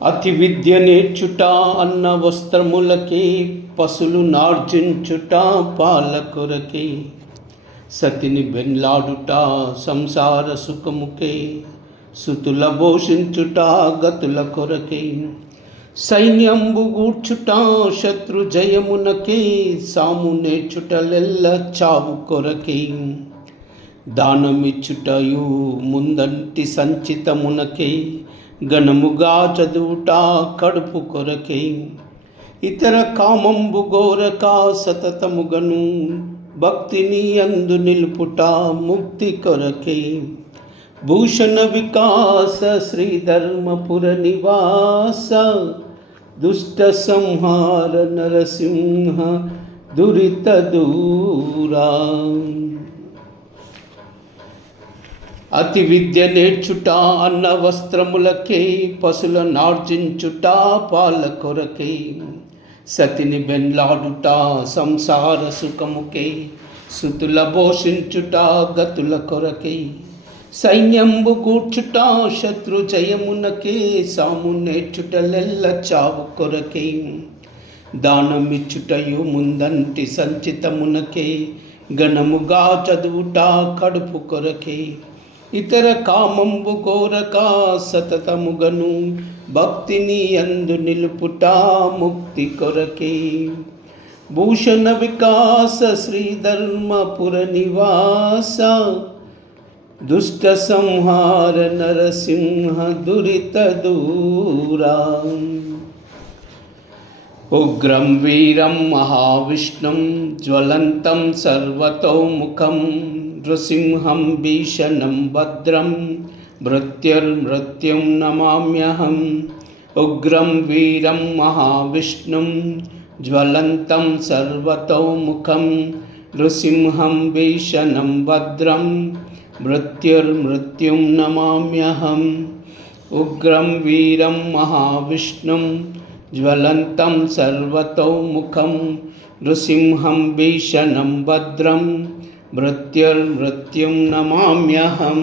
అతి విద్య నేర్చుట అన్న వస్త్రములకి, పసులు నార్జించుట పాలకొరకి, సతిని బెన్లాడుట సంసార సుఖముకే, సుతుల భోషించుట గతుల కొరకే, సైన్యంబు గూర్చుట శత్రు జయమునకే, సాము నేర్చుటలెల్ల చావు కొరకే, దానమిచ్చుటయు ముందంటి సంచితమునకే, ఘనముగా చదువుట కడుపు కొరకే, ఇతర కామంబు గోరక సతతముగను, భక్తిని అందు నిలుపుట ముక్తి కొరకే, భూషణ వికాస శ్రీధర్మపుర నివాస, దుష్ట సంహార నరసింహ దురిత దూరా. అతి విద్య నేర్చుట అన్న వస్త్రములకే, పసుల నార్జించుట పాల కొరకే, సతిని బెన్లాడుట సంసార సుఖముకే, సుతుల భోషించుట గతుల కొరకే, సైన్యంబు కూర్చుట శత్రు జయమునకే, సాము నేర్చుటలెల్ల చావు కొరకే, దానమిచ్చుటయు ముందంటి సంచితమునకే, ఘనముగా చదువుట కడుపు కొరకే, ఇతర కామంబు కోరక సతతముగను, భక్తిని అందు నిలుపుట ముక్తి కొరకే, భూషణ వికాస శ్రీధర్మపుర నివాస, దుష్ట సంహార నరసింహ దురిత దూరా. ఉగ్రం వీరం మహావిష్ణుం జ్వలంతం సర్వతోముఖం, నృసింహం భీషణం భద్రం మృత్యుర్మృత్యుం నమామ్యహం. ఉగ్రం వీరం మహావిష్ణుం జ్వలంతం సర్వతోముఖం, నృసింహం భీషణం భద్రం మృత్యుర్మృత్యుం నమామ్యహం. ఉగ్రం వీరం మహావిష్ణుం జ్వలంతం సర్వతోముఖం, నృసింహం భీషణం భద్రం మృత్యుర్మృత్యుం నమామ్యహం.